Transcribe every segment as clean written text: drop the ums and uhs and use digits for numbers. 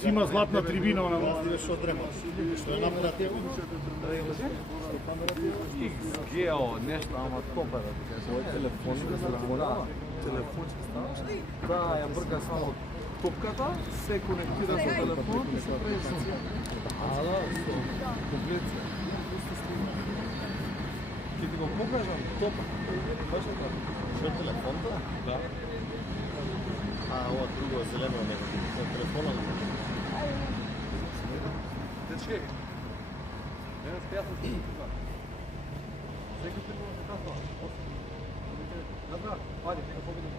Сима златна трибина на што дремаш. Што е направи? Гео, нешто, ама топа да ти кажеш. Овој телефон да се разгонава. Телефон се ставаш? Да, ја брка само топката, се конектира со телефон и се прави со... Да, со комплеција. Ке ти го покажам, топа. Баш е така. Што е телефонта? Да. Ова друго е зелено него. Со телефонот. Дечки. Не спејасно ти тука. Секој ти може да каства. Добра, ајде, нека победиме.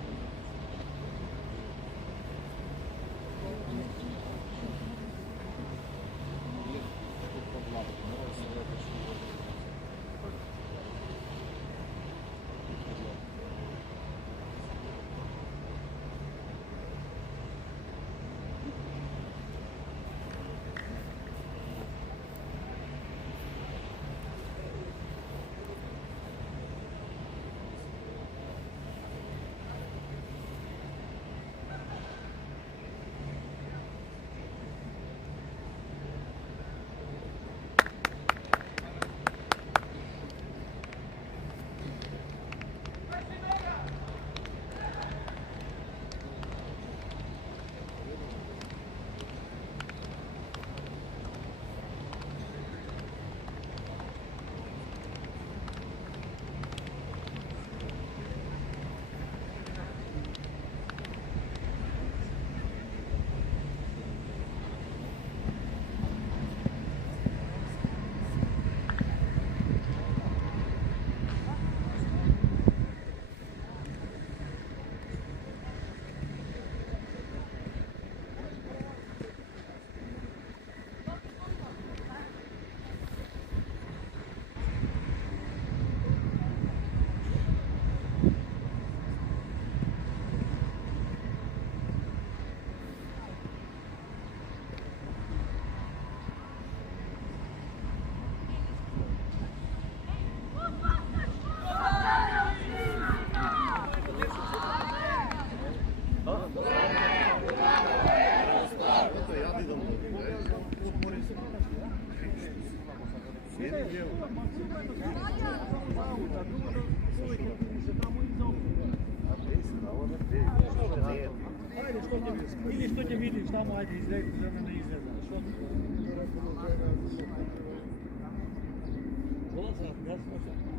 Или што ќе видиш таму, ајде излети, за да не излеза.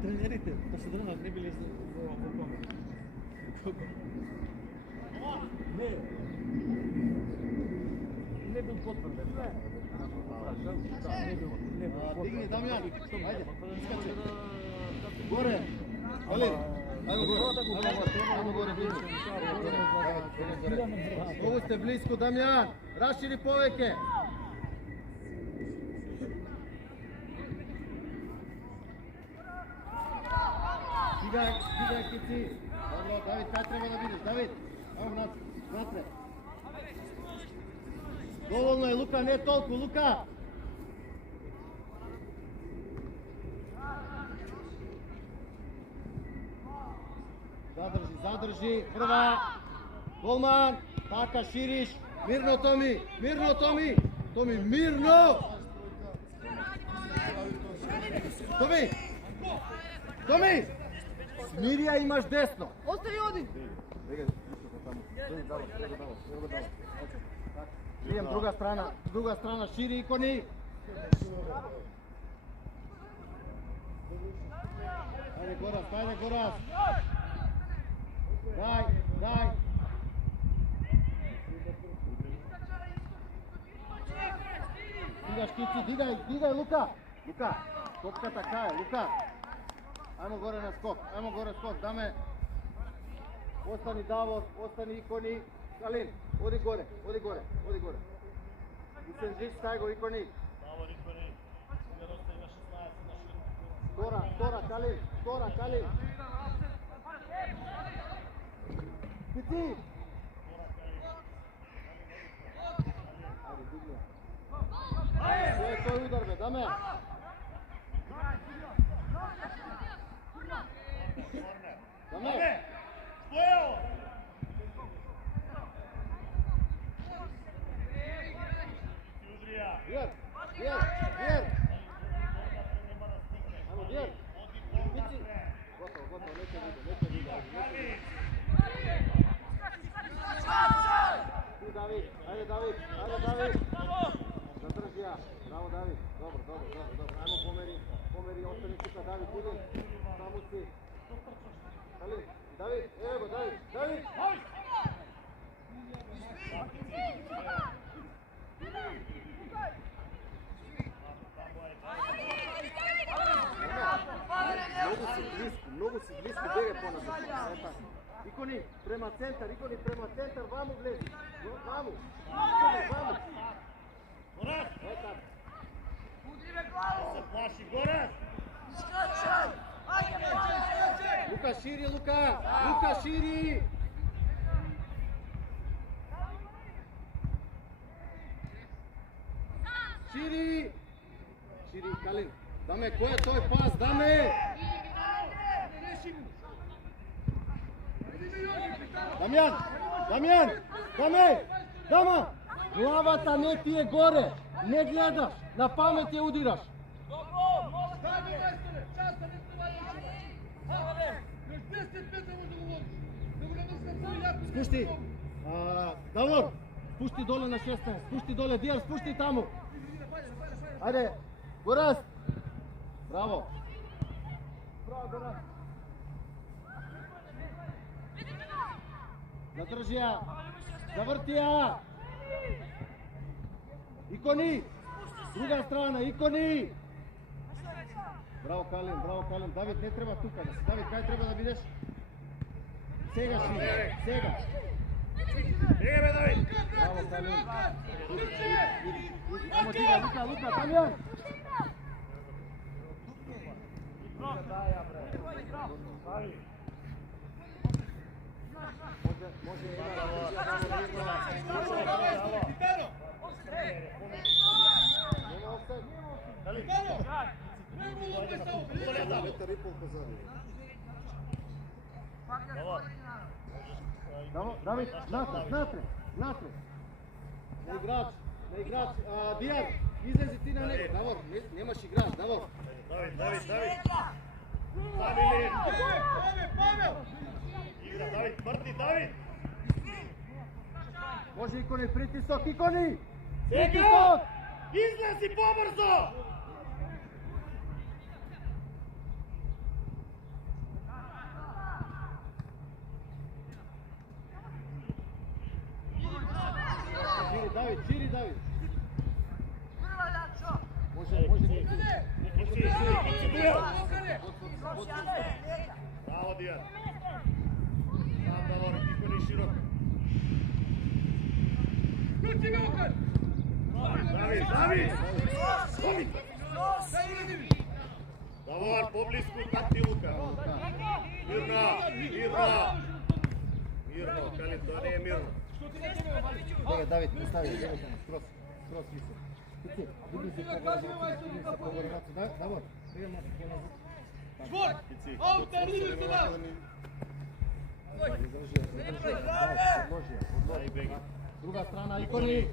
Тренерите, после дрнат не били во кома. Не бил потврден. Дигни, Дамјан, ајде, искачи. Горе, Али, ајде горе, Многу сте близко, Дамјан, расшири повеќе. Дигај кици. Добро, Давид, кај треба да видиш, Давид? Ајмо напред. Доволно е, Лука, не толку, Лука. Задржи, прва. Голман, така шириш. Мирно, Томи, Томи, мирно. Томи, смирија, имаш десно. Остави, оди. Видим друга страна, шири икони. Ајде Горас. Дај. Дигаш кици, дигај, Лука, топката кај, Лука. Ајмо горе на скок, даме. Остани Давор, остани икони. Калин, оди горе. Усенжиш, стај го икони. Давор икони. Скора, Калин. Кици. Тој удар, бе, даме. Даме. тука, Давид, иди. Само си. Давид, ево, Давид! Много си близко, бега по-назад. Икони, према центар, ваму влези. Ваму. Ваму. Горас! Ета. Се плаши, Горас! Лука шири, Лука шири! Шири, Калин. Даме, кој е тој пас? Даме! Дама! Главата не ти е горе, не гледаш, на памет ја удираш. Спушти, Давор, спушти доле на 16, спушти доле, Дијар, спушти таму. Ајде, Горас! Браво! Горас! Задржи ја! Заврти ја! Икони! Друга страна, Икони! Браво, Калин. Давид, не треба тука да си. Давид, кај треба да бидеш? Сега шири, сега. Бега, Давид! Браво, Калин. Амо дига, Лука, Дамјан! Може Давид, напред. На играч, Дијар, излези ти на него. Давор, немаш играч, Давор. Давид! Павел! Игра, Давид, врти, Давид! Може Икони, притисок, Икони! Сега! Излези побрзо! Шири, Давид! Може. Браво, Дијар! Сам Давор, Икони широк. Давид! Давор, поблиску, так ти Лука. Мирно, Калин, тоа не е мирно. Бега, Давид, постави, скрос висок. Кици, види се по гориваци. Давор, бега малко по-назад. Кици, Подложи. Друга страна, Икони.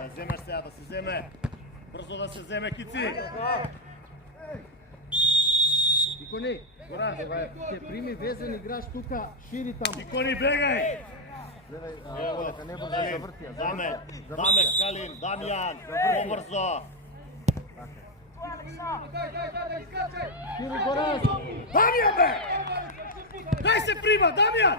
Да земеш сега, да се земе. Брзо да се земе, Кици. Икони, ќе прими везен играч тука, шири таму. Икони, бегај! Ево, не бързо заврти. Даме, Калин, Дамјан, побрзо. Шири Горас. Дамјан, бе! Дај се прима, Дамјан!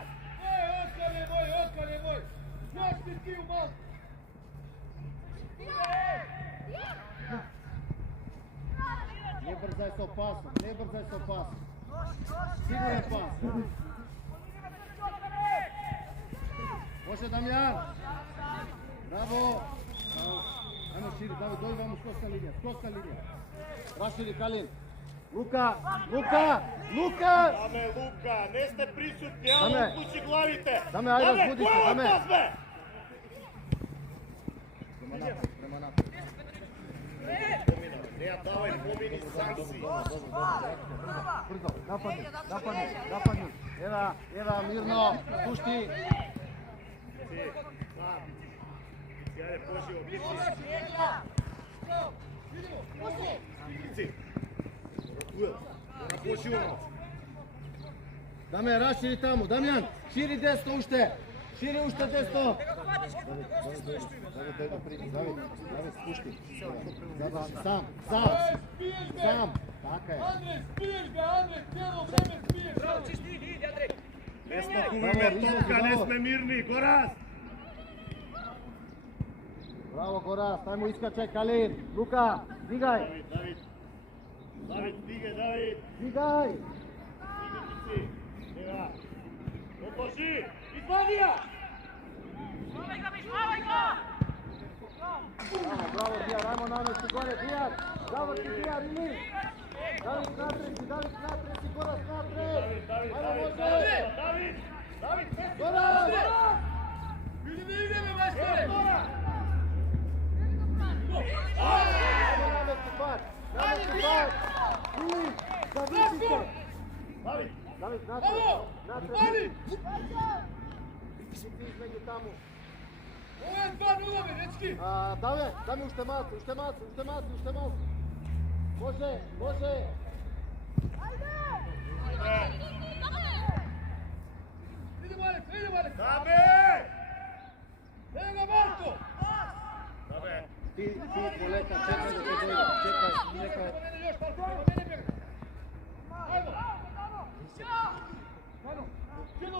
Не брзај со пасот. Сигурен пас. Може Дамјан. Браво. Ајмо шири, Давид, дојди ваму скоска линија. Рашири Калин. Лука! Даме, Лука, не сте присутни, ама пучи главите. Даме, ајде, разбуди се, Даме. Кој од нас, бе? Према напред. Не ја давај помини сам си. Брзо, нападни. Ева, мирно, пушти. Ајде, поживо, Кици. Поживо. Даме, рашири таму, Дамјан, шири десно уште. Шири уште десно. дай да прими. Давид, спушти. Задържи, сам. Така е. Андре, спиеш бе, Андре, цело време спиеш. Браво, чисти, иди, Андре. Не смакуваме топка, не сме мирни. Гораз! Браво, Горас, дай му искаче, Калин. Лука, дигай. Давид, стига, Давид. Дигай. Стига ти си. Ева. Опаши. Извади ја. Браво, Дијар, ајмо намести горе, Дијар. Браво ти, Дијар, или? Давид натреси, Горас натрес. Давид, Горас! Иди да идеме, мајсторе. Ајмо намести пак. Или, зависите. Давид, Давид, Браво! натрес. Али! Сити измеѓу таму. Ова е 2-0, бе, дечки. Даме уште малку. Може. Идемо, Алекс. Дабе! Ево го, Марко. Дабе! Ти полека, чекај да те дојде. Чекај, нека. Мене још, Марко, мене бега. Ајмо.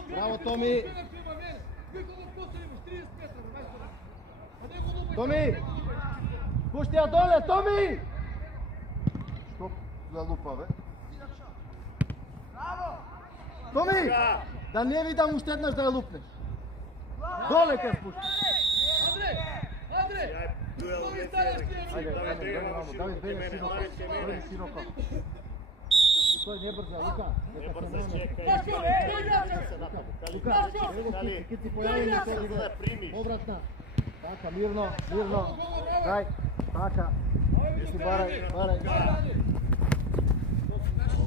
Браво, Томи. Томи! Пушти ја доле, Томи! Што ја лупа, бе? Томи! Да не видам уште еднаш да ја лупнеш. Доле ќе спушти. Андре! Дуел Томи, без станеш ти, Давид, Давид, бега широко. Тој не брза, Лука. Не брза, чекај. Лука, ки ти појави на тој Да примиш. обратна. Така, мирно. Дај, така. Си барај.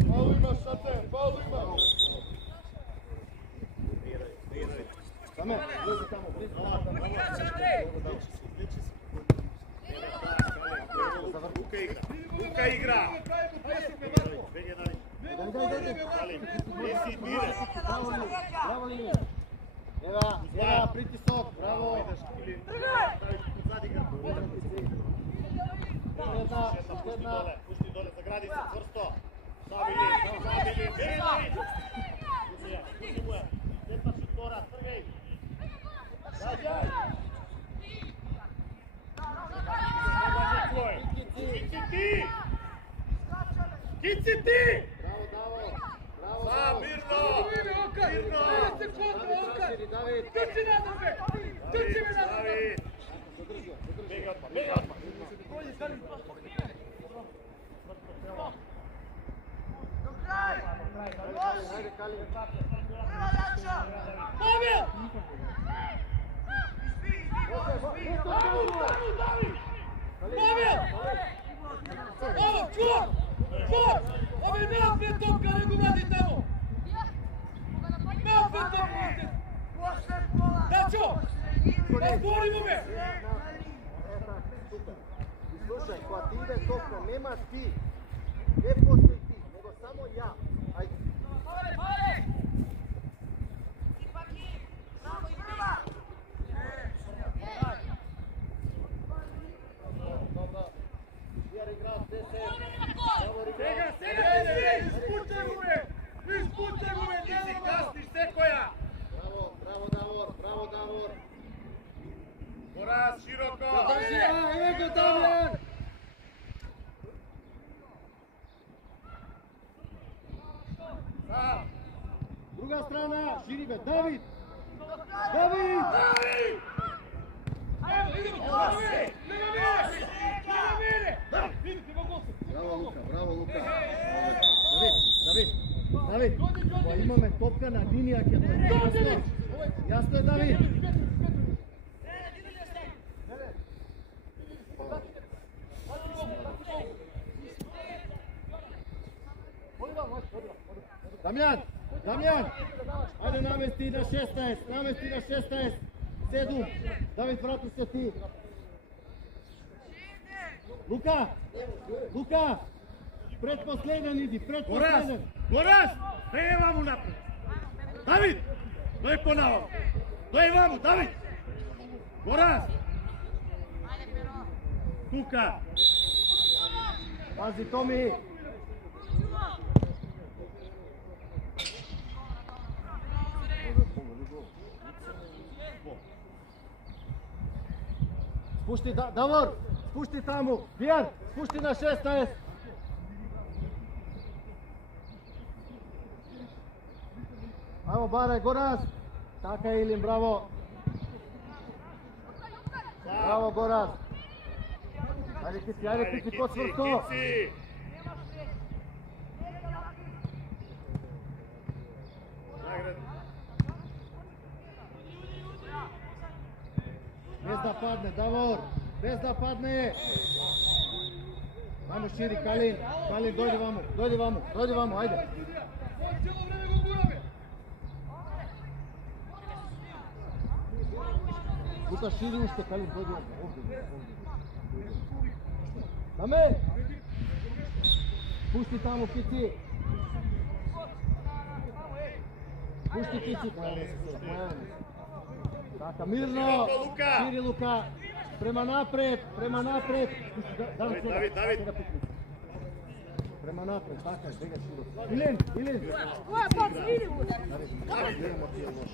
Паулу имаш, Сате, паулу имаш. Саме, лези таму, Лука игра. Беге, Давид. Не си идире. Браво ли? Ева, притисок, браво. Пушти доле, загради се, цврсто. Сами ли, беге, Давид. Пушти му е. Следваш и втора, тргај. Дајај. Кици ти! Браво, Мирно! Трчи назад, бе! Трчи ме назад! Бега отма! Ајде, Калин. Павел! Павел! Ово, чур! Ове напред топка, не го вади тамо! Напред топка! Дачо! Разборимо ме! Слушај, кога ти иде топка, нема ти. Не постои ти, него само ја. Ајде. Испуцај го ме, Ти си касниш секоја! Браво, Давор. Гораз, широко! Ево го, Дамјан! Сам! Друга страна, шири бе, Давид! Давид! Ево, идемо, нема мене! Видите во гол. Браво, Лука. Давид, кога имаме топка на линија ќе тоа. Јасно е, Давид. Дамјан, ајде намести на 16, 7, Давид врати се ти. Лука, предпоследен иди, предпоследен. Гораз! Тој ваму напред! Давид! Тој понавам! Тој ваму, Давид! Горас! Тука! Пази, Томи! Спушти, Давор! Спушти таму! Вијар! Спушти на 16! Ајмо, барај, Горас! Така е, Илин, браво! Браво, Горас! Ајде, Кици, под сврто! Без да падне, Давор! Без да падне! Ајмо шири, Калин! Калин, дојди ваму, ајде! Тука шири уште, Калин, дојди ваму, овде. Даме! Пушти таму, Кици! Пушти, Кици! Така, мирно! Шири, Лука! Према напред! Давид! Према напред, така, бега широ. Илин! Приемо ти е лош.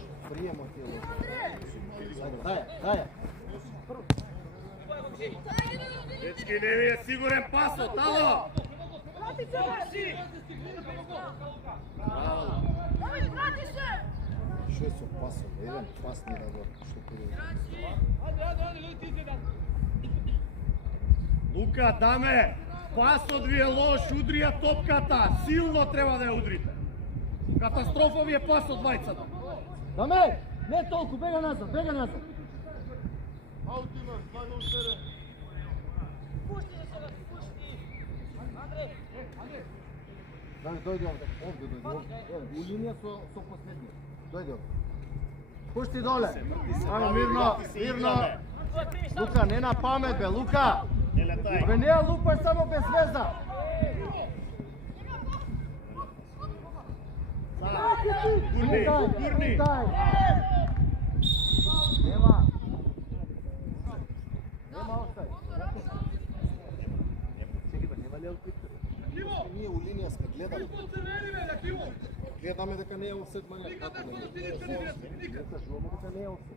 Даја! Дечки, не ви е сигурен пасот, ало! Шо е со пасот? Еден пас не да го што прилежи. Лука, даме! Пасот ви е лош, удрија топката! Силно треба да ја удрите! Катастрофа ви е пасот двајцата! Даме! Не толку, бега назад! Дојди овде. У линија со последниот. Дојди овде. Пушти доле. Ајмо, мирно. Лука, не на памет, бе, Лука. Бе, не ја лупај само без веза. Гурни. Нема остај. Ние у линија сме гледали. Гледаме дека не е офсет, мања. Не кажуваме дека не е офсет.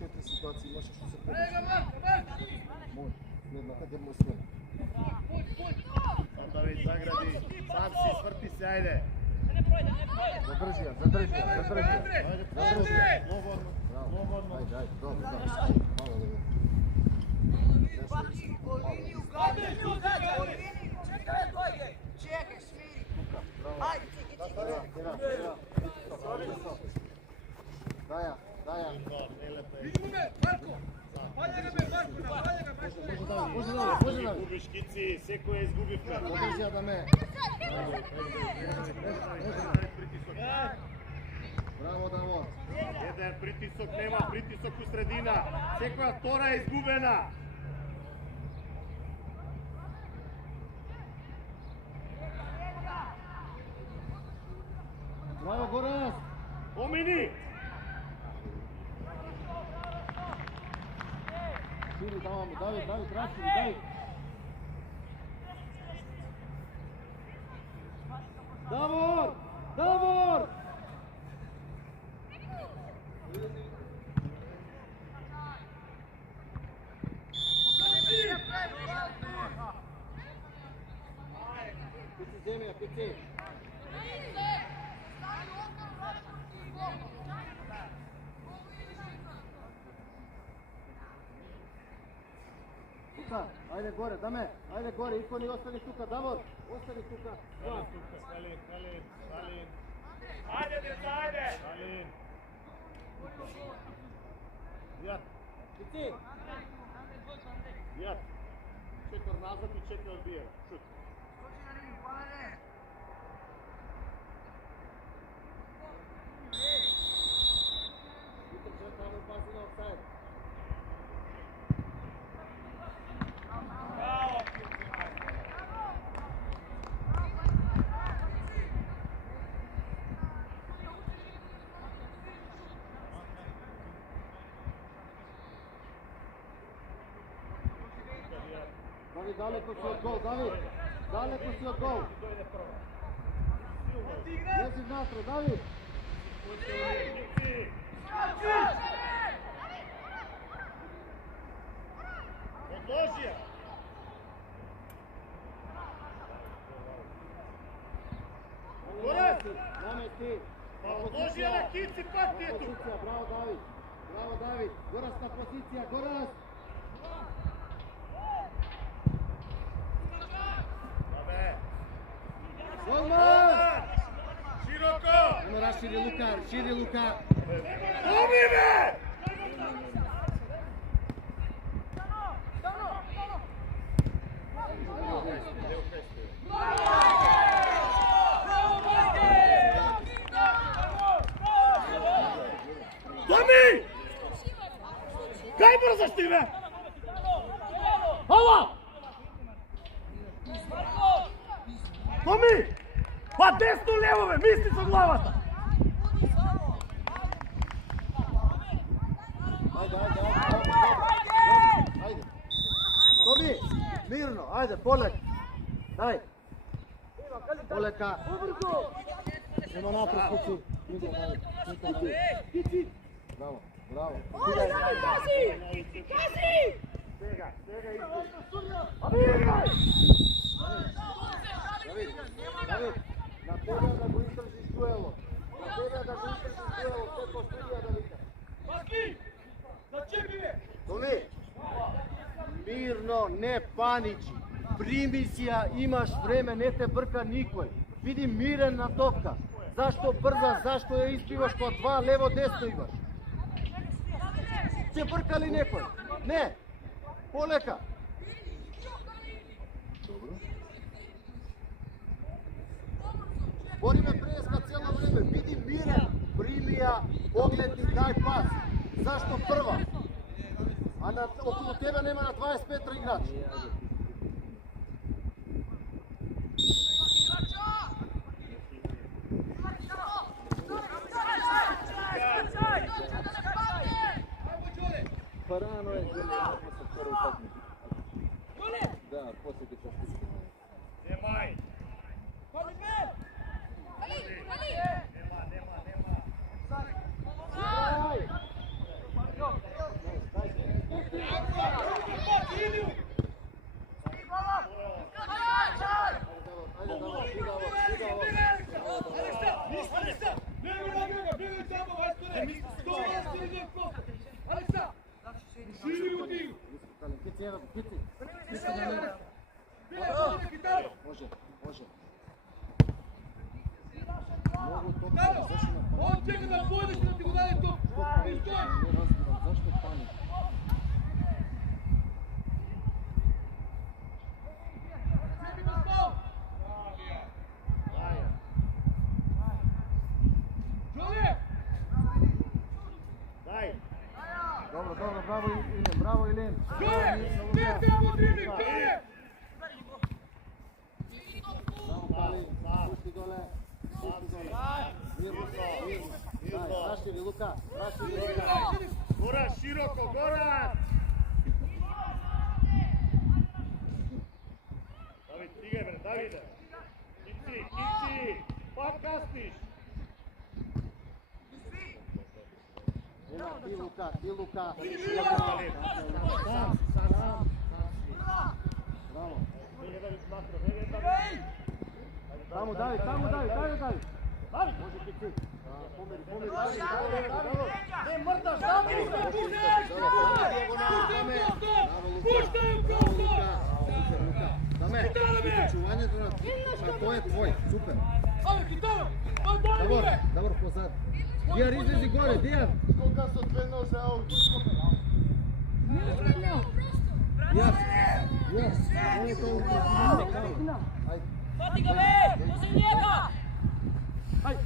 4 ситуации имаше што се подошли. Може, следната демонстрира. Давид загради, сам си, сврти се, ајде. Задржи ја. Слободно. Ајде, добро. Мало да видим. Чекай, свири. Даја. Може да. Губиш, Кици, секој ја изгубивме. Подржи ја да ме. Браво, Давор. Еден притисок, нема притисок у средина. Секоја втора е изгубена. Браво, Горас. Помини! Шири, давамо, Давид, рашири, Давид. Давор! Пици, земја, пици. Тука, ајде горе, даме, ајде горе, Икони остани тука, Давор, остани тука. Калин. Ајде, деца, ајде! Калин. Вијат. Пици. Вијат. Чекор назад и чекор одбиера. Шут. Викам, че таму паси на офсайд. Давид, далеко си од гол, Давид! Далеко си од гол! Лези внатре, Давид! Odloži je! Goran! Namesti! Pa odloži je na kici, pati je tu! Pozicija, bravo David! Bravo David! Gorasna pozicija, Goras! Vabbè! Golman! Široko! Ajmo raširi Luka, širi Luka! Tomi me! Tomi! Kaj brzaš ti me? Hvala! Tomi! Pa desno levo me, misli sa glavata! Ajde! Tomi, mirno, ajde, Polek! Daj! Poleka! Nema napred, kuci! Bravo, bravo! Stega, David, na tebe da go istržiš duelo! Na tebe da go istržiš duelo, sve ko studija da vika! Tomi, mirno, ne paniči. Primi si ja, imaš vreme, ne te brka nikoj. Vidi miren na topka. Zašto brzaš, zašto je ispivaš po dva, levo, desno imaš? Će brka li nekoj? Ne. Poleka. Dobro. Bori me preska cijelo vreme. Vidi miren, primi ja, pogledni, daj pas. Zašto prva? A okolo tebe nema na 20 metra igrač. Парано е гледано со второ уtakmicu. Да, после ќе се спусти. Немај! Može. On čeka da pojedeš da ti go daje to. Zašto panik? Daj! Dobro, bravo Ilen. Ne trebamo dribling, Jole! Pusti dole. Mirno. Daj, raširi Luka. Goran, široko, Goran! David, stigaj bre, Davide! Kici! Pa kasniš! Ti Luka. Bravo. Tamo, David. Može Kici. Pomeri. Ne mrdaš, David! Dame, čuvanje to je tvoj, super. Dobro, pozad. Dijar, izlezi gore, Dijar. Koga su dve nože, a ovdje skopeno? Dijar. Ovo je to upravo. Ajde. Fati ga ve, uzim njega! Ajde.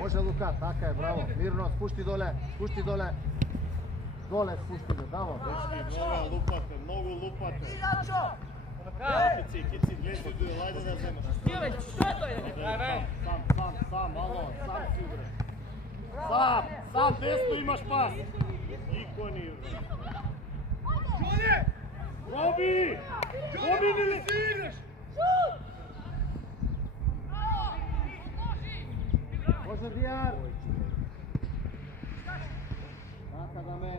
Može Luka, taka je, bravo. Mirno, spušti dole. Dole spušti ga, davo. Mnogo lupate. Kici, gledaj tu, ajde da zemaš. Stile, što to je? Sam, malo, sam si bre. Sam! Сам десно имаш пас. Нико ни. Роби! Роби не ли си играш? Може Дијар. Така да ме.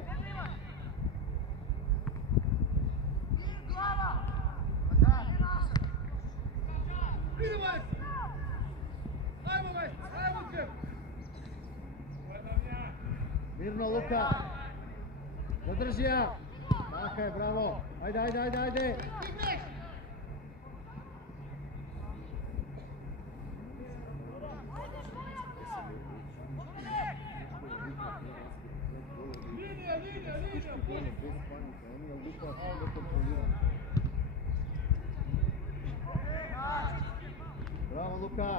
Мирно, Лука. Задржи ја. Така е, браво. Ајде, ајде, ајде, ајде. Браво, Лука.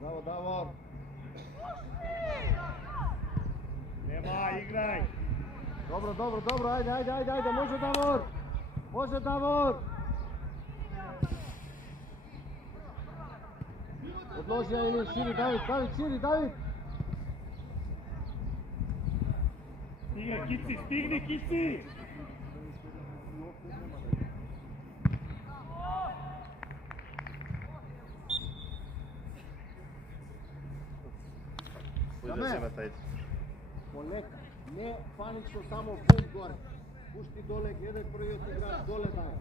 Браво, Давор. Нема, играј. Добро, добро, добро. Ајде, ајде, ајде, ајде. Може Давор. Може Давор. Odloži ја или шири, Давид, Давид, шири, Давид. Стига, Кици, стигни, Кици. Полека, не панично, само бум горе. Пушти доле, гледај првиот играч, доле дај.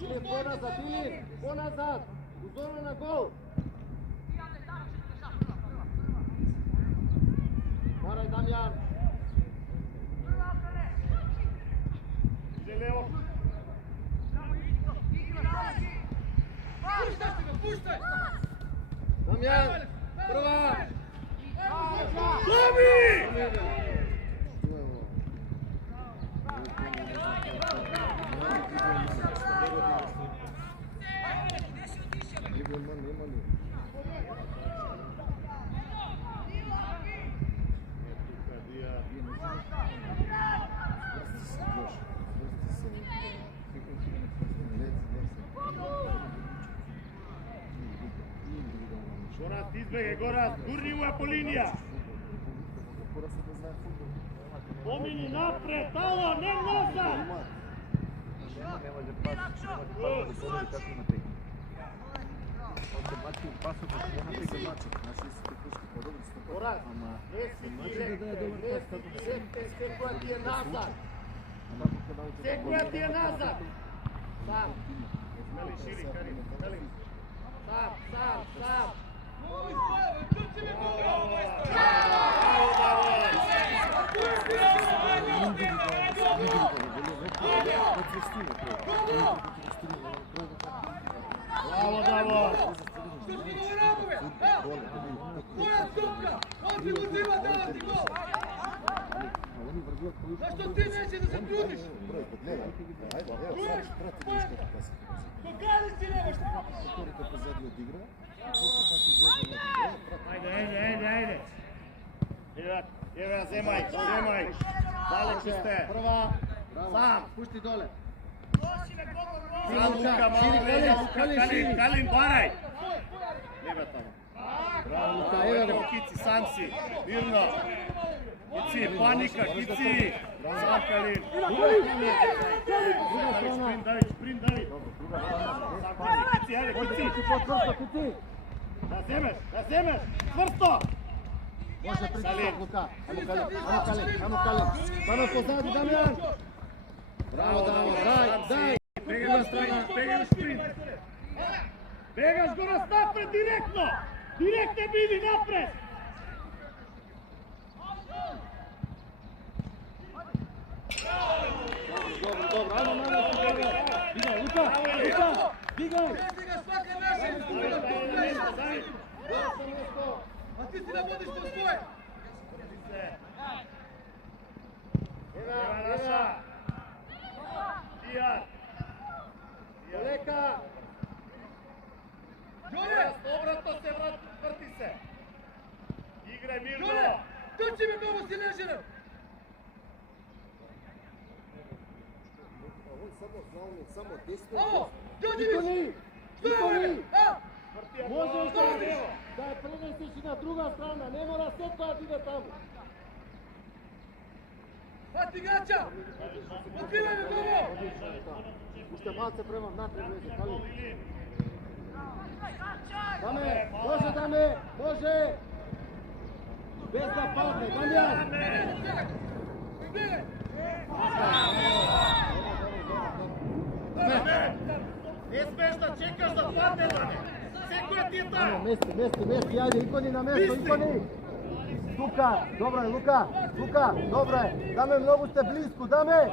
Или поназад, или поназад, у зона на гол. Барај Дамјан. Желео. Дамјан, прва. Томи! Горас, избеге, Горас, гурни му ја по линија. Помини напред, ало, не назад. Горас, не си директен, секоја ти е назад. Секоја ти е назад. Сам. Смели шири, Карим, смели. Сам, сам, сам. Браво, Давор! Која топка? Он ти го зима да ти гол! Зашто ти неće да се трудиш? Кога ли си нemaš? Ајде, ајде, ајде, ајде. Еве, земај, земај. Далече сте. Прва. Сам, пушти доле. Сам Лука, malo leđa, Лука, Калин, барај. Небе тамо. Браво, Лука, еве го. Кици, сам си. Мирно. Кици, паника, Кици. Сам Калин. Давид, шпринт, Давид. Кици, ајде, Кици. Да земеш, цврсто. Може притисок, Лука. Амо Калин. Само позади, Дамјан. Браво, дај. Бегаш страна, бегаш шпринт. Бегаш го напред директно. Директно биди напред. Dobro, ajmo, Bigaj, Luka, Bigaj. A ti si ne vodiš to svoje. Evo naša. Dijar. Luka! Đure! Obratno se vrti se! Igraj mirno! Đure! Trči me mnogo si neželjen! Samo desno. Avo! Dođi mi! Što je ovdje? Možeš da je preneseš i na druga strana, ne mora sve koja da ide tamo. Hati gaća! Odbivaj me mnogo! Ušte malce prema napred veze, Kali. Dame, može Dame, može! Bez da padne, Damjan! Bjegaj! Ne smeš da čekaš da padne, Dane! Sekura ti je tamo! Mesti, ajde, Ikoni na mesto, Ikoni! Luka, dobro je, Luka, dobro je! Dame, mnogo ste blisko, Dame!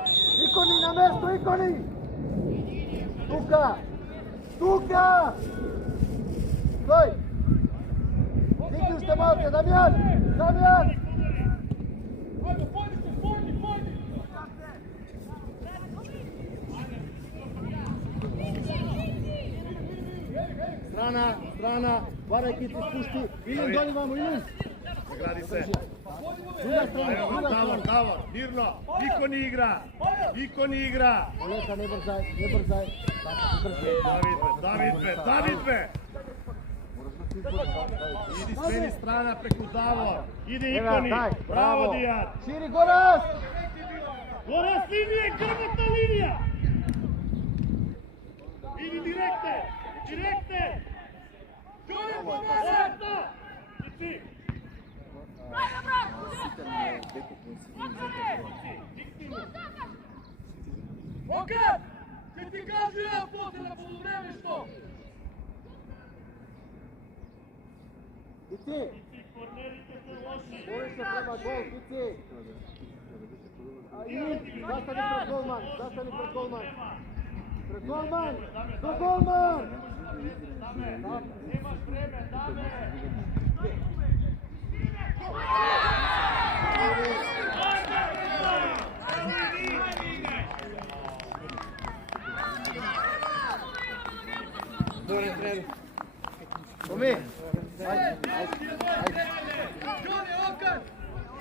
Ikoni na mesto, Ikoni! Luka! Stoj! Niki ušte malce, Damjan! Ajde, pojdi se, pojdi! Strana, varaj ki ti spušti. Ilin, doli vamo, Ilin! Zagradi se! Druga strana. Davor, mirno! Niko ni igra! Oleka, ne brzaj. David me! Idi smeni strana preko Davor! Ide Ikoni! Bravo, Dijan! Širi, Goras! Goras linije, grbata linija! Idi direkte! Đure, pomazaj! Ici! Okat! Će ti kažu ja poslije na poluvremeštu! Kici! Bori se prema gol, Kici! Ilin, zastani pred golman! Pred golman! Do golman! Nemaš vreme, Dame! Tomi! Đure, Okat!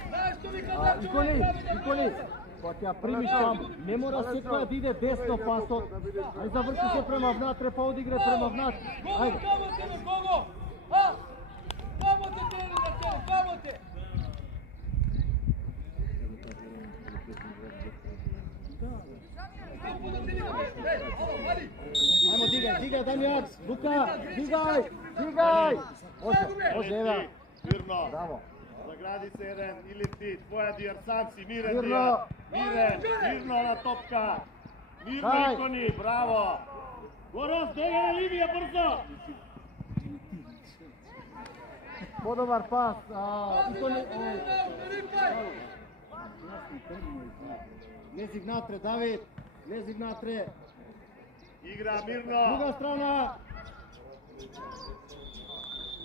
Znaš što mi kad da Ikoni! Kad ja primiš tam, ne mora se koja da ide desno pasot. Ajde završi se prema vnatre, pa odigre prema vnatre. Ajde! Kamo te me kogo? Ha? Kamo te trenu za tebe, kamo te? Kako da ti nikad ne? Ej, alo, vadi! Ajmo, digaj, Damjan! Luka, digaj! Može, Eva! Mirno! Bravo! Zagradi se jedan ili ti, tvoja Dijar, sam si, Miren Mirno! Dijar! Mirno na topka! Mirno Daj! Ikoni, bravo! Goras, degaj linija, brzo! Podobar pas, Ikoni... Lezig natre, David! Lezig natre! Igra mirno! Druga strana!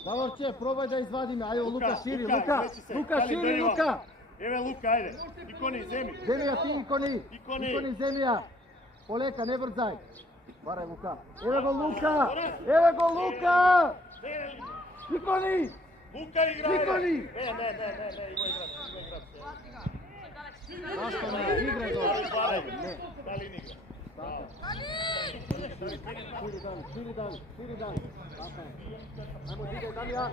Davorče, probaj da izvadime. Ajde, Luka širi, Luka! Luka širi, Luka! Evo Luka, ajde! Ikoni, zemi! Zemlja ti, Ikoni! Ikoni! Ikoni, zemlja! Poleka, ne brzaj! Varaj, Luka! Evo go, Luka! Ikoni! Luka igra! Ikoni! Ne, ima igrač. Zašto ne? Igraj do... Ne. Da li igra? Bravo. Širi dan. Ajmo, digaj, Damjan!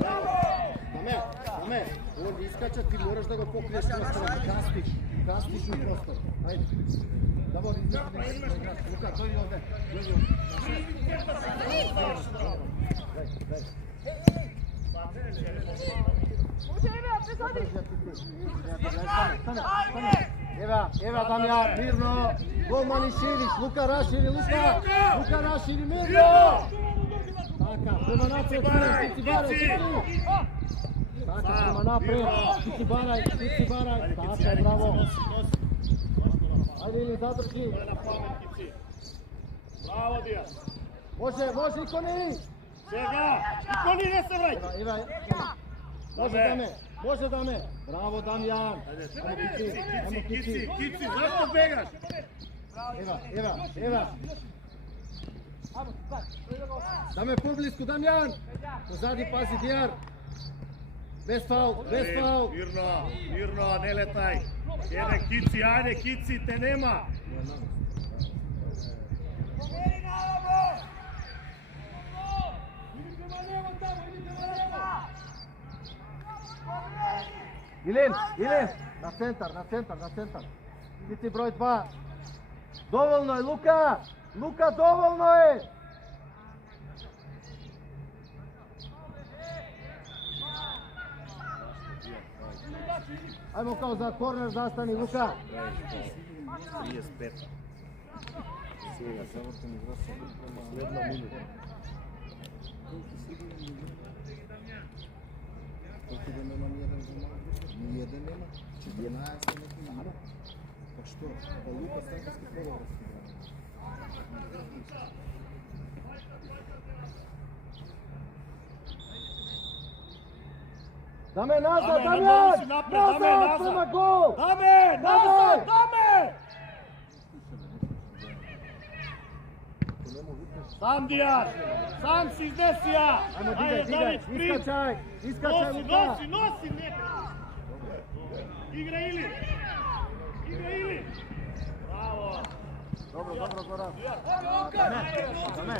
Dobro. Eva. Dame, ovdje iskačat, ti moraš da ga pokriješ prostor, kastiš u prostor. Ajde. Davor, Luka, dođi ovdje. Eva, Damjan, mirno. Golmani širiš, Luka raširi, mirno. Taka, prema napred, Kici baraj, Taka, prema napred, Kici baraj. Taka, bravo. Ajde, Ili, zadrži. Bravo, Dijan. Može, Ikoni. Svega! Ikoni, ne se vraj! Eva, Може Даме, може Даме. Браво Дамјан. Ајмо Кици, зашто бегаш? Ева. Даме поблиску Дамјан. Позади пази Дијар. Без фаул. Мирно, не летај. Ајде Кици, те нема. Илин, на центар. Кици број 2. Доволно е, Лука, доволно е. Ајмо као за корнер застани, Лука. 35. Сега завршен игра со последна минута. Колку да нема ниједен за малку? Ниједен нема? 14 нема? Па што? Па Лука Станковски треба да се игра. Даме назад, Дамјан! Назад, према гол! Даме, назад! Сам Дијар, сам си изнесија! Ајмо дигај, искачај, Лука! Носи, не! Игра Или! Браво! Добро, Горан. Даме,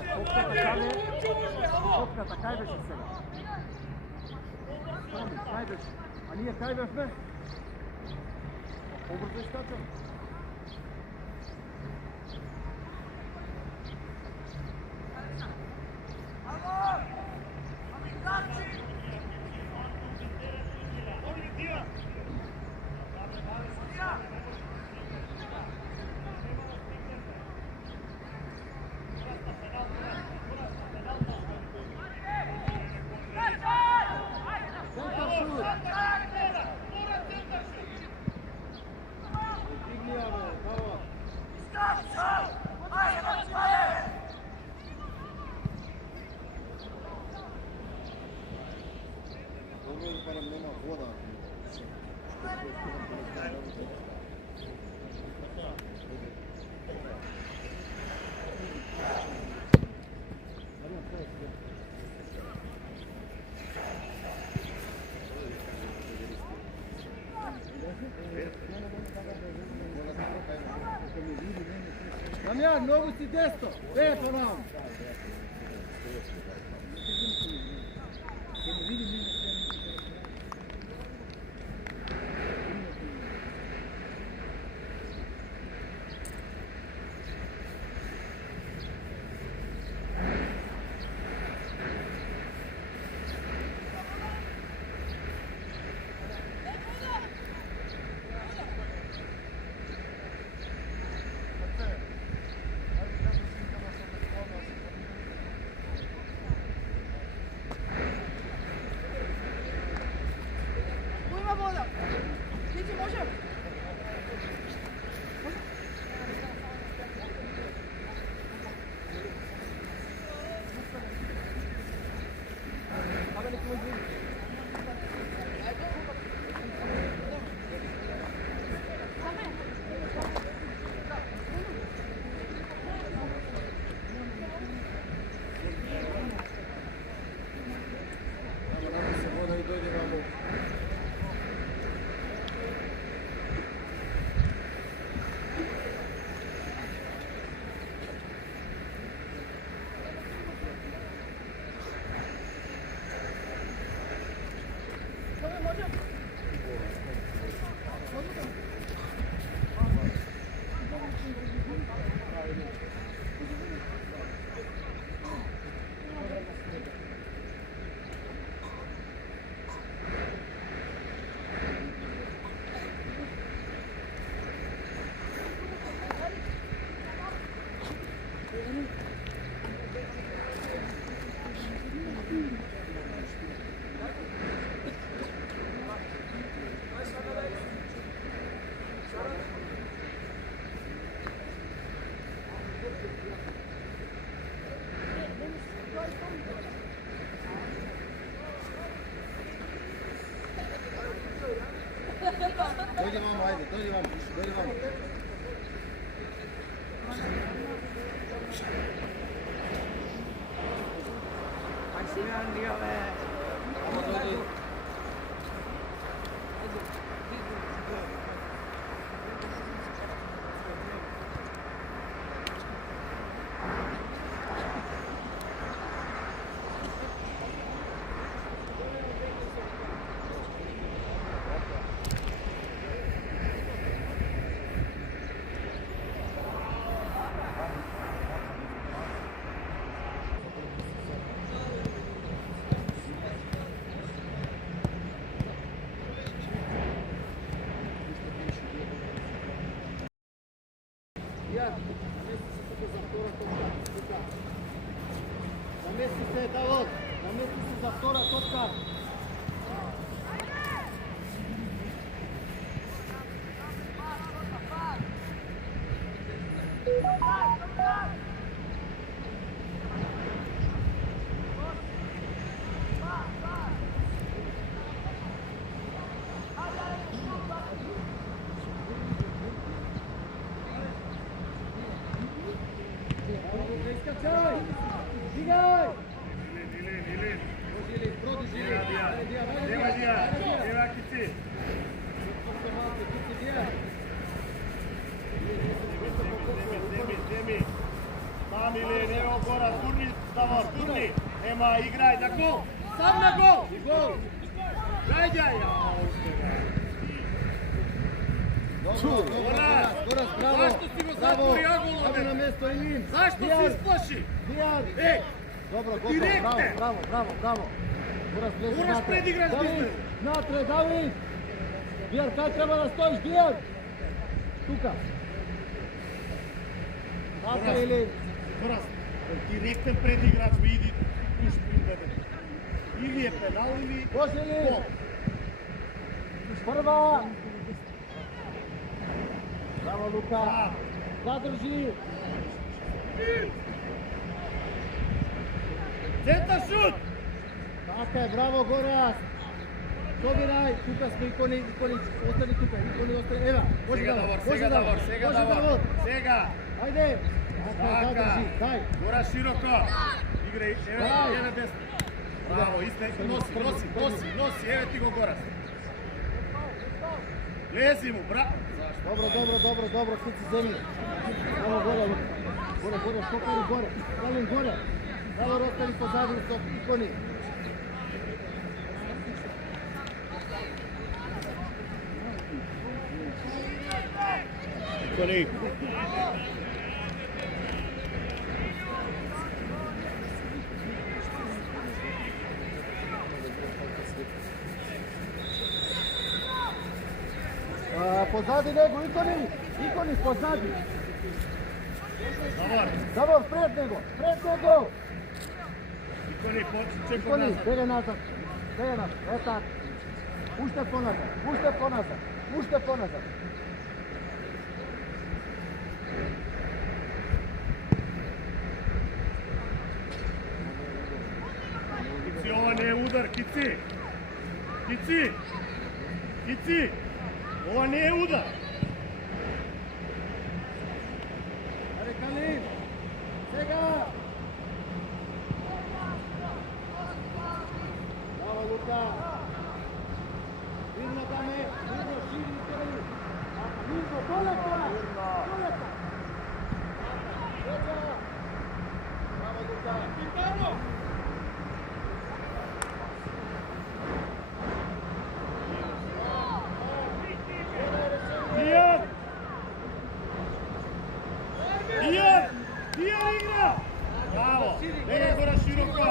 топката кај беше сега? Кај беше? А ние кај бевме? Побрзо искачам. Дамјан, многу си десто, бе по нам. Dođi vamo, ajde, dođi vamo. Намести се, Давид! Намести се за втора топка! Нема, играј на гол! Сам на гол! И гол! Гајдјај ја! Горас, браво! Зашто си го затвори агол? Ајде на место Илин! Зашто се исплаши? Дијар! Добро, готово, браво! Горас, влези натре! Горас, предиграш бизнес! Натре, Давид! Дијар, кај треба да стоиш, Дијар? Тука! Така, Илин! Горас, директен предиграч, види! Или е пенал, или... Може ли? Прва! Браво, Лука! Задржи! Центар шут! Така е, браво, Горас! Собирај, тука сме икони, остани тука, остани, ева, може Давор! Сега! Ајде! Така, задржи, дај! Горас широко! Играј, еве десно! Браво, носи, еве ти го Горас. Лези му, браво. Добро, куци земји. Браво, горе, шокари горе. Калин горе. Браво, остани позади со икони. Икони. Позади него, икони позади. Давор, пред него. Икони, бегај назад. Ета. Пуште поназад. Кици, ова не е удар, Кици. Ова не е удар! Аре, Калин! Сега! Браво, Лука! Вирно таме! Вирно, шири, Калин! Вирно, полека! Сега! Браво, Лука! Китано! Дијар игра! Браво! Бегај Горас широко!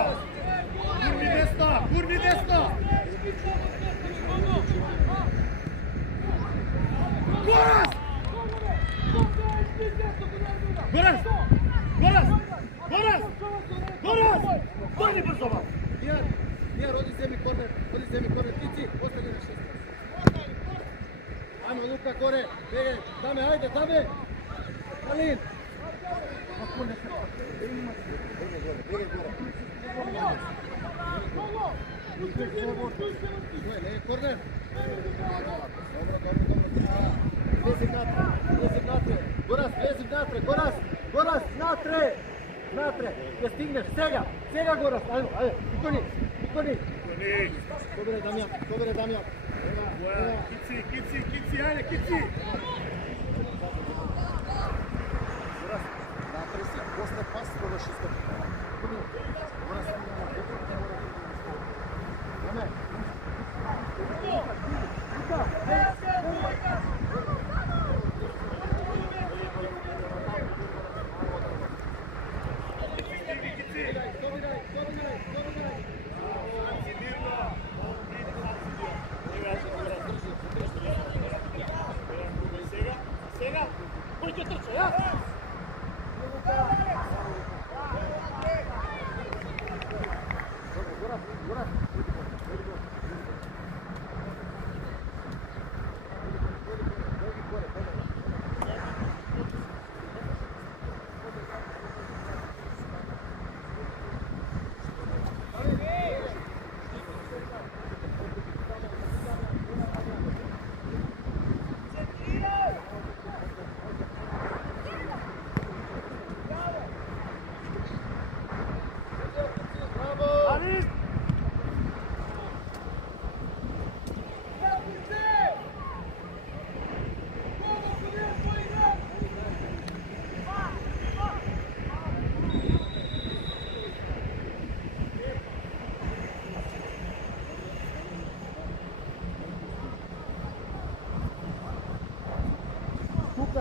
Гурни десно! Горас! Дојди брзо! Дијар, оди земи корнер, Кици, остани на 6. Ајмо, Лука, горе, бегај, даме! Калин! Не, корнер. Влези натре. Горас, влези натре, Горас, натре. Ќе стигнеш сега, Горас. Ајде, Икони. Добре, Дамјан. Кици, ајде, Кици! Напре се, после пас кога ще стъпи. Горас, Сега, кој ќе трча, ја?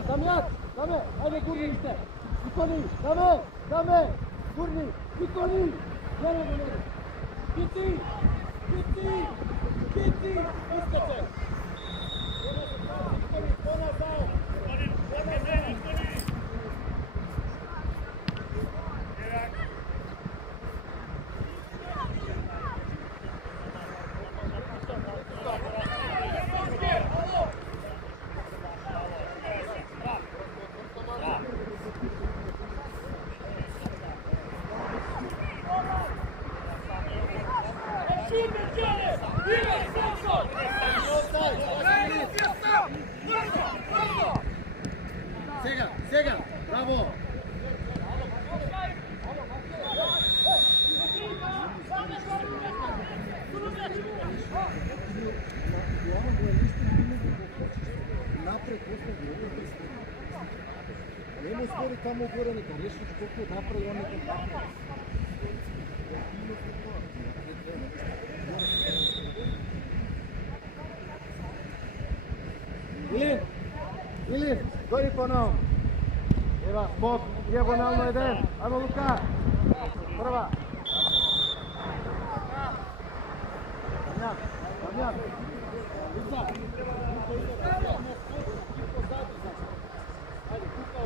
Дамјан, ајде гурни сте. Икони, даме, гурни, Икони. Кици, искаче. Сега, браво! Напред, не му спори таму горе, нека решиш колку направи он нека направи. Илин, дори поновно. Ева, скок, дијагонално еден. Ајмо Лука. Прва. Дамјан. Лука. Ајде, Лука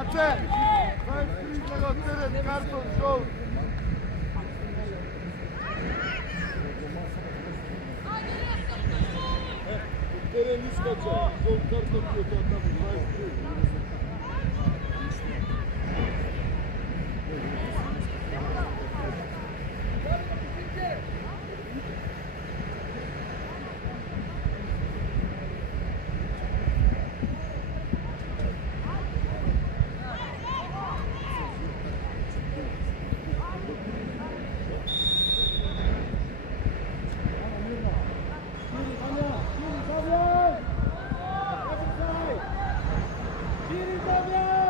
Аце! Излага од терен, картон, жол. Терен искача, жол картон кој тоа таму, 23. Damján!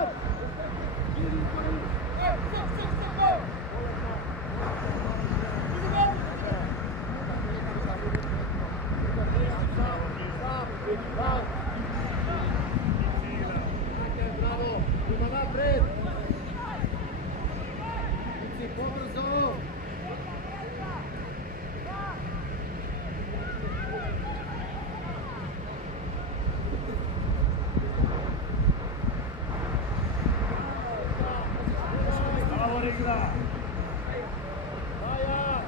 igra. Maja.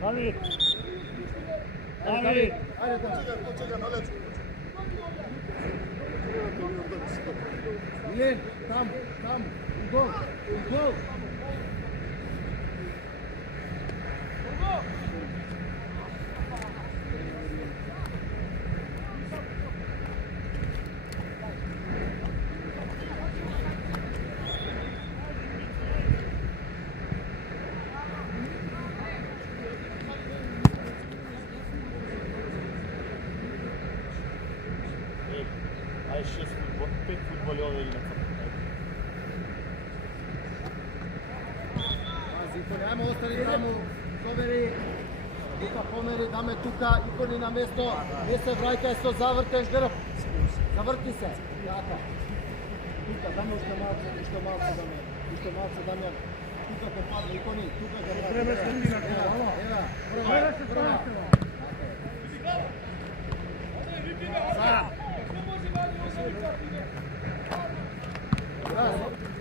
David! David! Ajde, počekaj na lečku. Milen, tam, u gol. Aj 5 футболёва и на Пази, нема остани таму, совери. Тука помери, даме тука, икони на место. Не се враќај со завртеш грб. Заврти се. Така. Тука, даме уште малце даме. Тука те падна, икони, тука те падна. Треба средина. Ева, прва.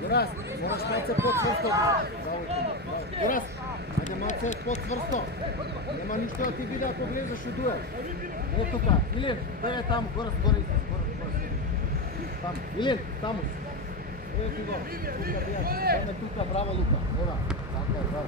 Горас, мораш малце подсврсто. Горас, ајде малце подсврсто. Нема ништо да ти биде ако влезеш у дуел. Не тука, Илин, бере таму, Горас, горе. Таму, Илин, таму. Ево ти го, тука бијаш. Даме тука, браво Лука. Ева, така е, браво.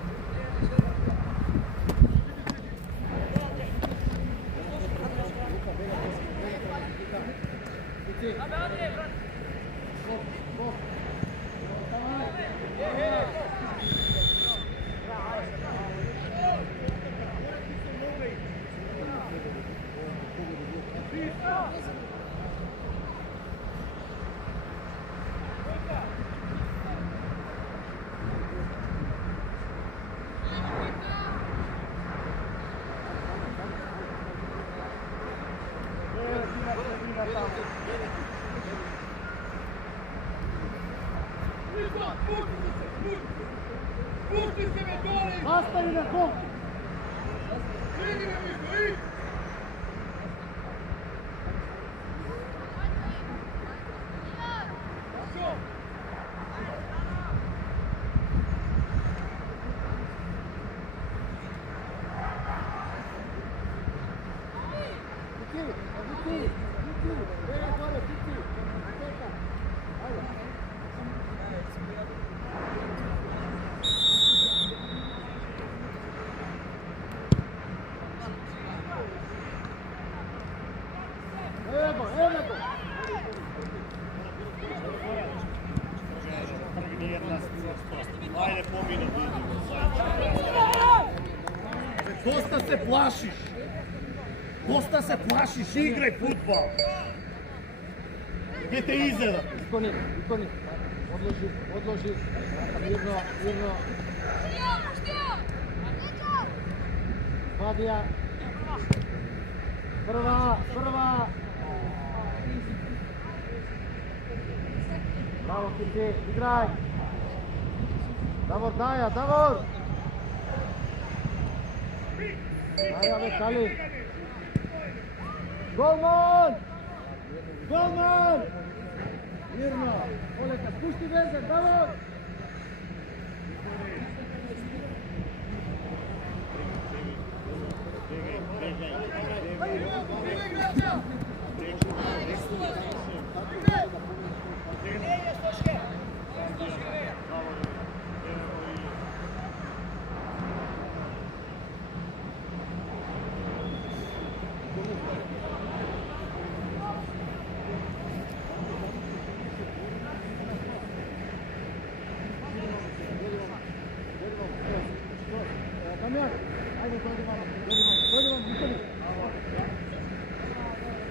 Остави на кол! Ajde po minutu. Доста се плашиш! Доста се плашиш! Играј фудбал! Gdje te izgleda? Икони. Odloži. Mirno. Vadija. Prva. Bravo, Kiti, igraj. Davor, Daja. Daja, Kali. Golman! Mirno. Oleka, spušti veze, Davor! Ajde, dojde vamo, Nikoli.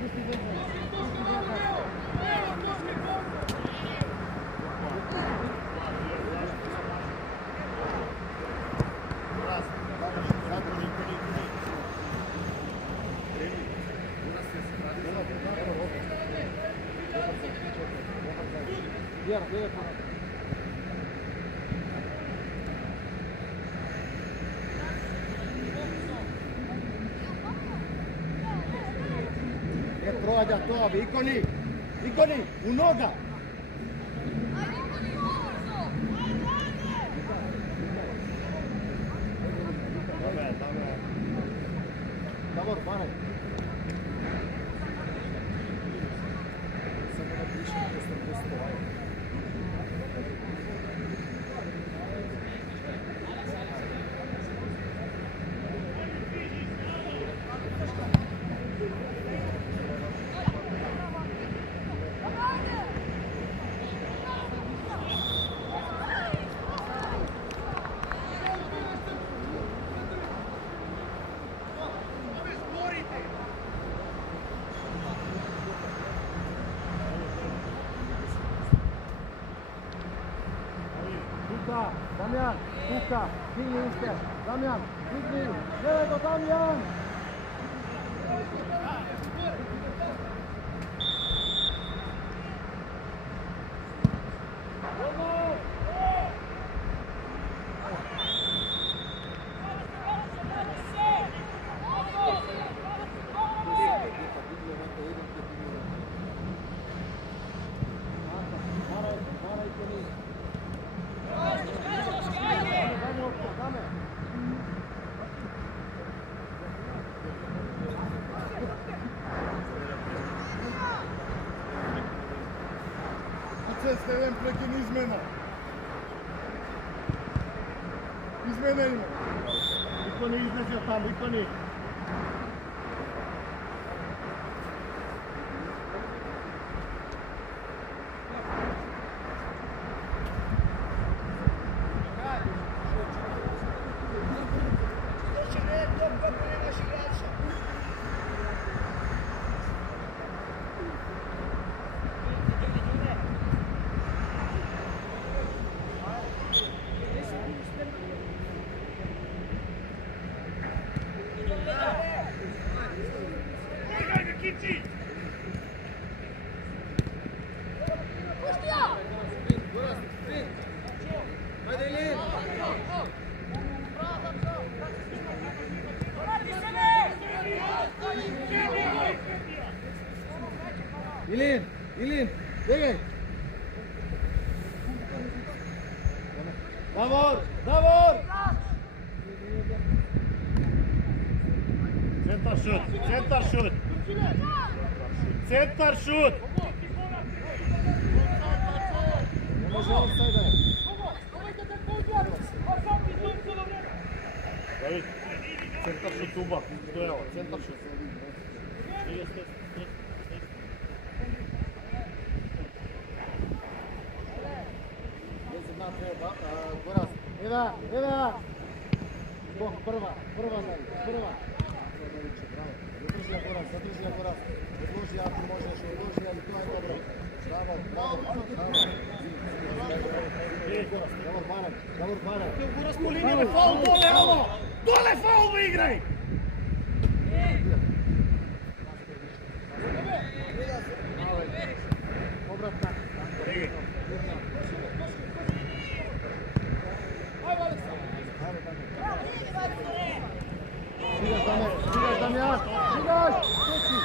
Pusti Vezan. Ne prođa to, Ikoni, u noga! Davor, baraj. Samo da pišem što ste postoje. Damjan, Kuka, digni ušte, Damjan, digni, gledaj do Damjan! Steven prekin izmena. Izmena ima. Niko ne iznešio tamo, niko ne. Ilin, bjegaj! Davor! Centar šut! Ne može offside. David, centar šut uba, stojevo, centar šut. Goraz, Eva! Bog, prva. Zadrži ja Goraz. Odluži ako možeš, ali to je dobro. Bravo. Davor Baran. Goraz po linije, faul dole, ovo! Dole faul me igraj! Obratna. Stigaš, Damjan! Stigaš! Sjeći!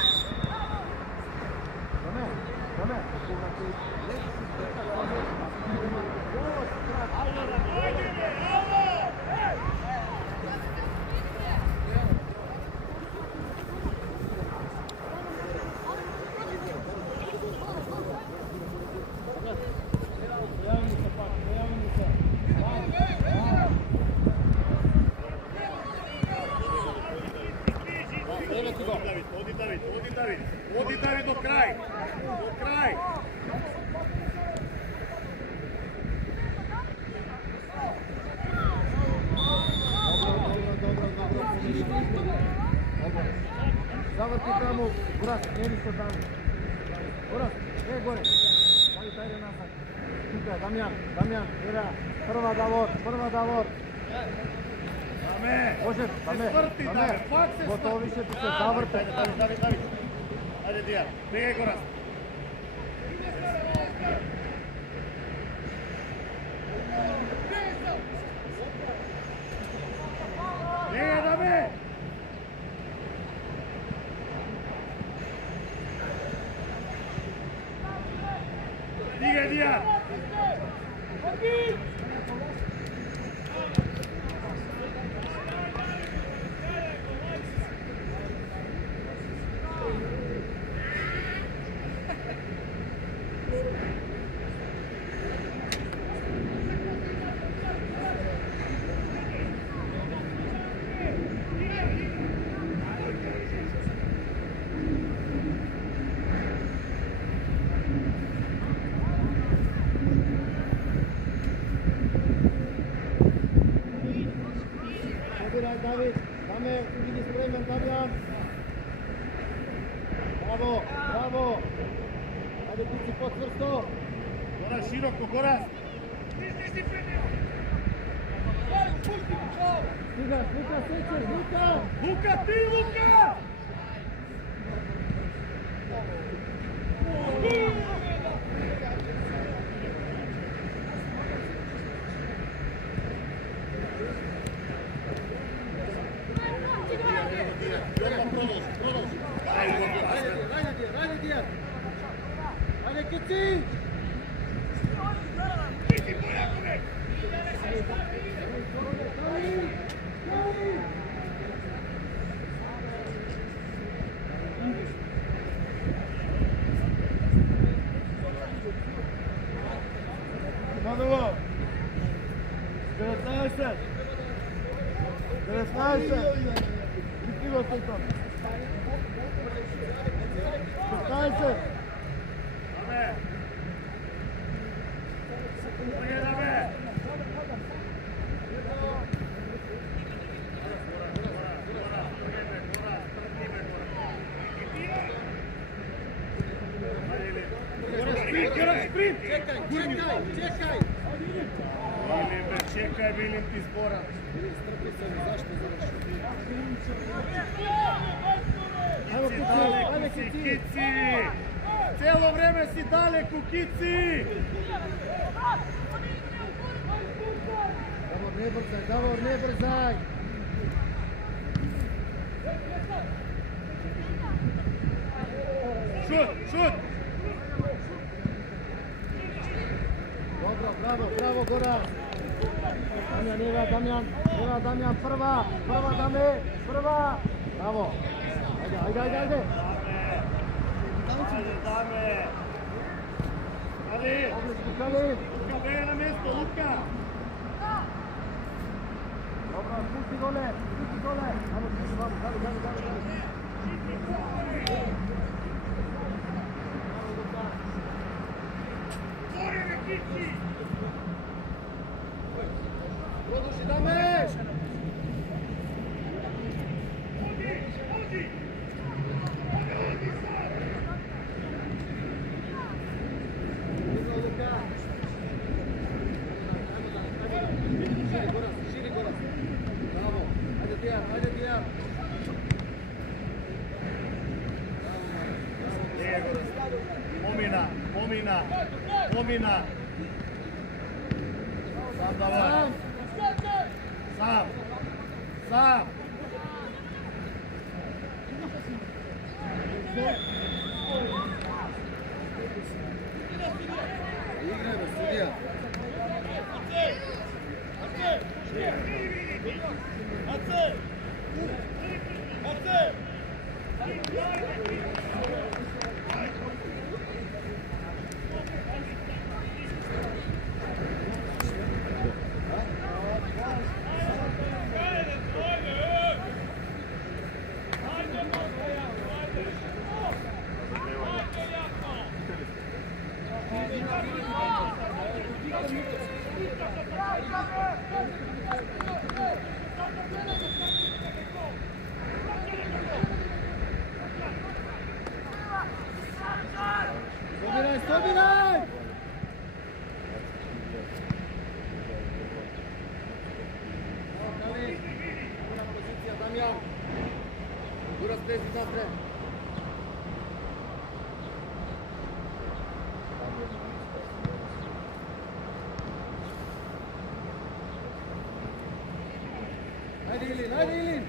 Dame! Odi David do kraj! Dobro. заврти таму, Горас, не ништо таму. Горас, горе. Давид, ајде назад. Тука, Дамјан, ера, прва Давор. Даме! Може, Даме, готово више ти се заврте. Давид. Ајде, Дија, бегај Горас. Бегај, Даме! Стигај, Дија! Давид, Даме, иди спремен, Дамјан. Браво. Ајде ти си потврсто. Горас, широко, Горас! Стига, сечеш, Лука, ти, Лука! Ајде, Кици! Маново! 19! Прикрива се там! 15! Даме! Даме! Чекај, Билим ти збора. Кици! Цело време си далеку, Кици! Давор, не брзај! Шут! Добро, браво, Горас! Дамјан, прва Даме, браво! Ајде! Даме! Али! Лука, беја на место, Лука! Добро, пусти доле! Продолжи, Даме! Шири Горас! Браво! Ајде, Дијар! Помина! Сам давай! Сам! Играј, бе, судија! lezi napred. Ajde Ilin, ajde Ilin!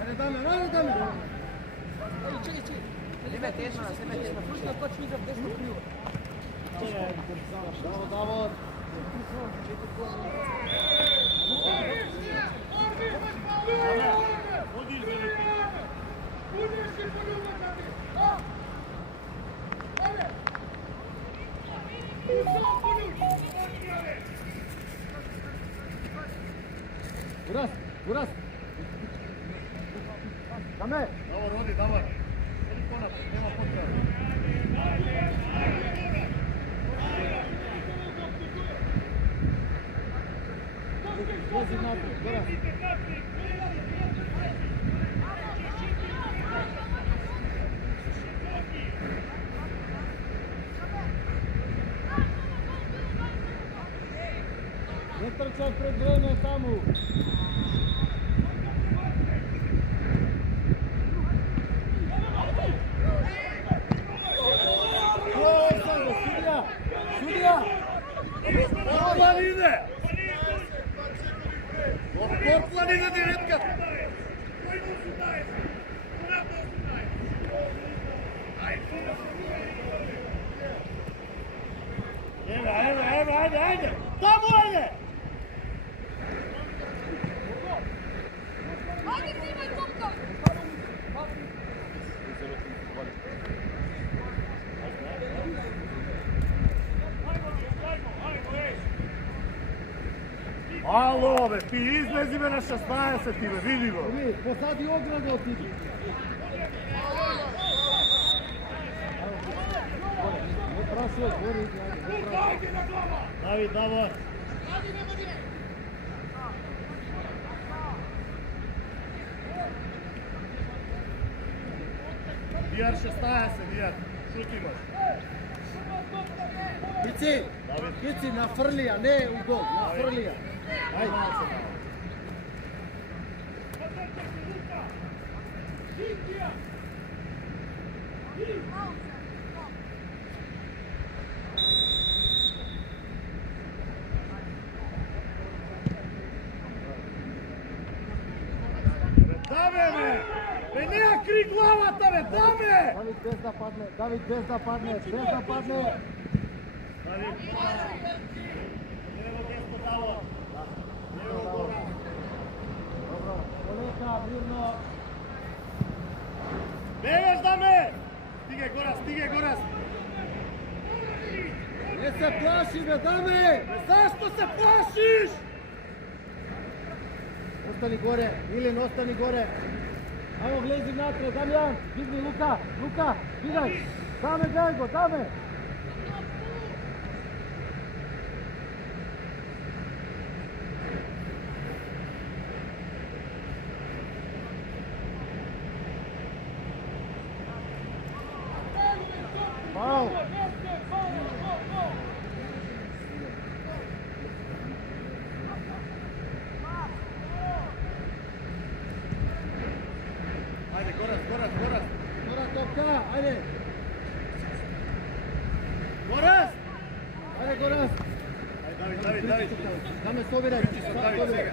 Ajde Damir, ajde Damir! Bravo, Davor! Uras, Uras! Dame! Davor, odi, Davor. Odi ponapred, nema potrebe. Lezi napred, Uras! Ne trčaj pred vreme tamo! Sudija! Portland ide! Portland ide direktka! Evo, ajde! Tamo ajde! Ajde, Timaj, Topka! Alo, be, ti izlezi me na 16, ti me, vidi go! Posadi ogradu od tih! Ne prašuje, gori, David, Davor! Dijar 16, Dijar, šuti moš. Kici, na frlija, ne u gol, na frlija. Ajde. Dame me! Me nema kri glavata me, dame! David bez da padne, David bez da padne, bez da padne. David, evo gesto Davor. Evo Gora. Dobro, Oleka, mirno. Begaš dame! Stige Goras! Ne se plaši me, dame! Zašto se plašiš? Ostani gore, Ilin, ostani gore. Ajmo, glezi napred, Damjan, digni Luka, digaj. Dame, gaj go, dame! Foul! Ajde, Goras! Gora topka, ajde! Goras! Ajde, Goras! Ajde, David. Dame, sobiraj. David.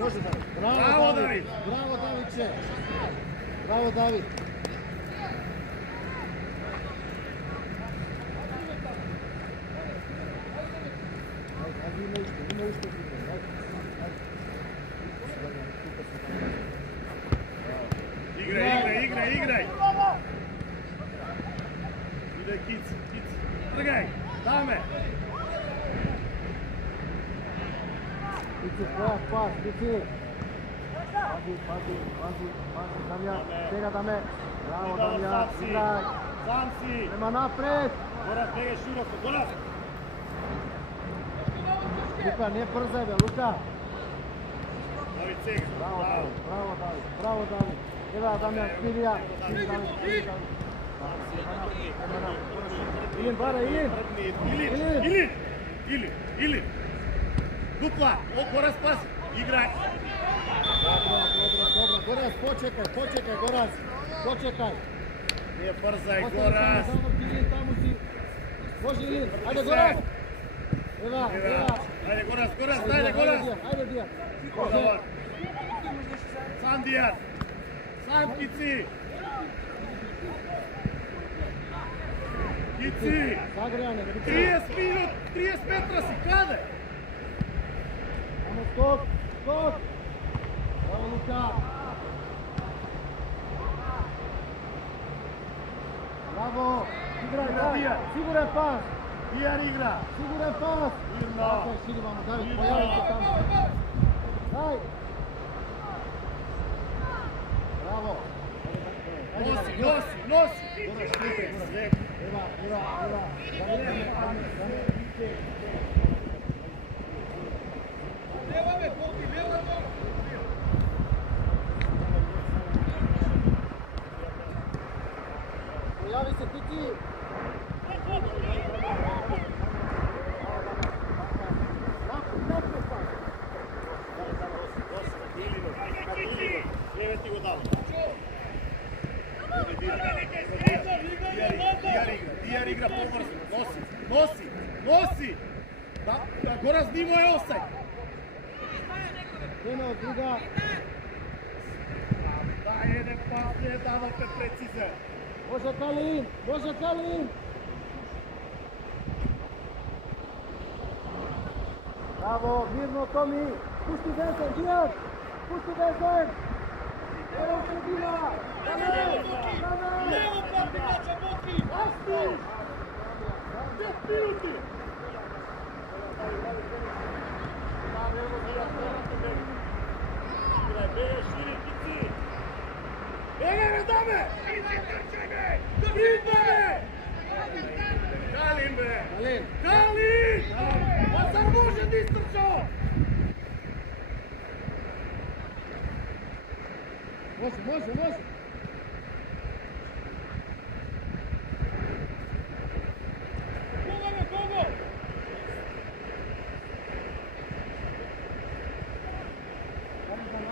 Može, David. Bravo, David. Bravo, Davidče. Bravo, David. Ajde, ima ušte. Igraj! Ide Kic. Trgaj! Dame! Kici, pas, Kici. Pazi, Damjan, tega Dame. Bravo, Damjan, igraj. Sam si! Prema napred. Goras, begaj široko, Goras! Luka, ne przaj, Luka. David Cega, Bravo, David. Ева, Дамјан, Спирија. Илин, бара, Илин. Или. Дупла, Горас паси. Играј. Добро, Горас, почекај, Горас. Почекај. Не брзај, Горас. Може, Илин, ајде, Горас. Ева. Ајде, Горас, ајде, Горас. Ајде, Дијан. Сам Дијан. Сам Кици. Загрејане. 30 минут, 30 метра си, каде? Ама скок. Браво, Лука. Браво. Играј. Сигурен пас. Дијан игра. Сигурен пас. Мирно. Шири, мамо, Давид, појави се таму. Дај. Браво. Носи. Ева. Појави се Кити. Леве ти го дал. Дијар игра побрзо. Носи. Да, Горас Димо е осај. Нема од друга. Да, еден пас не давате прецизен. Може Калин. Браво, мирно Томи. Пусти Везен, Дијан. Ево средина. Лево пати мача, Боки! Асти. 5 минути. Шири Кици. Еве, даме! Идваме! Калин, бе! Калин! Зар може да истрча? Може. Кого?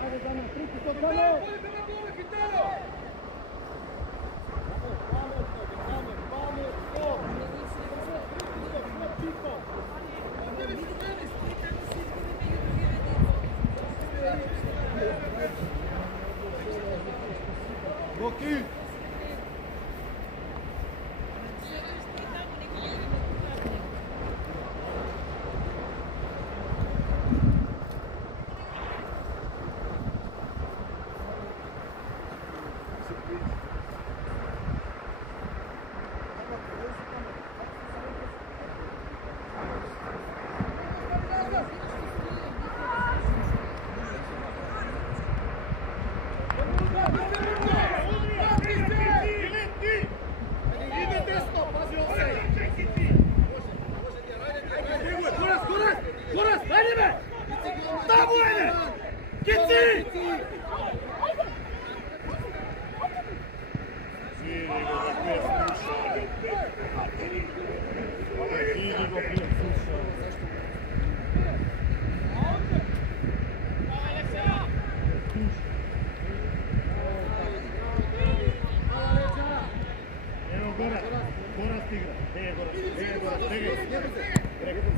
Ajde, Damjan, pritisak, Idemo, Damjan! idemo na gole, Kitaro! Boki!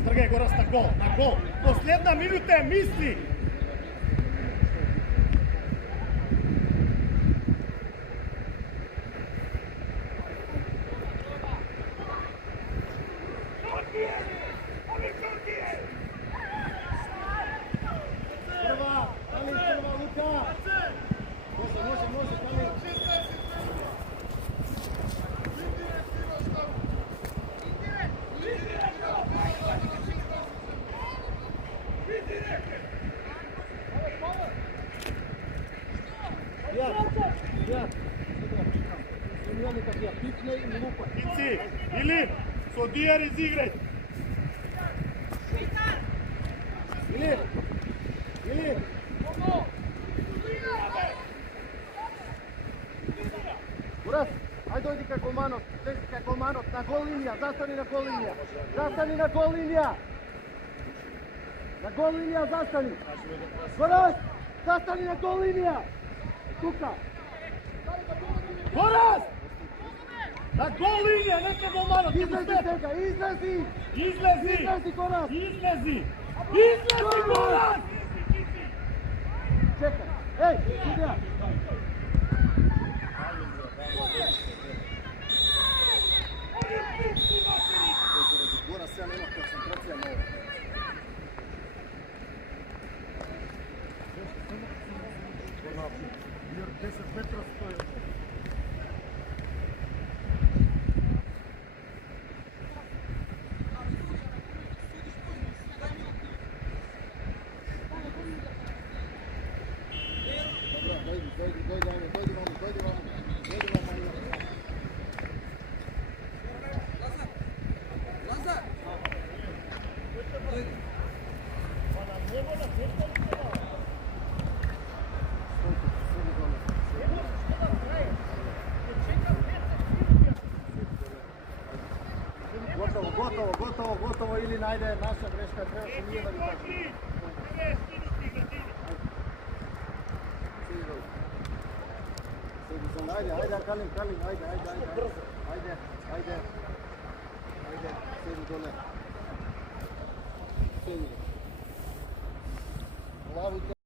Тргај го раз на гол. Последна минута е мисли. Или со Дијар изиграј. Ураз, ајде дојди кај голманот, лези кај голманот, на гол линија, застани на гол линија. Застани на гол линија. На гол линија застани. Горас, застани на гол линија. Тука. Горас! На гол линија, нека голманот. Излези сега, излези. Излези! Излези, Горас. Излези! Излези, Горас! Чекај. Еј, судија. Горас, сега нема концентрација на ово. Јер 10 метра стои. Готово, или најде наша грешка, требаше ние да ги кажеме. Ајде, Калин, ајде, седи доле. Седи. Главите.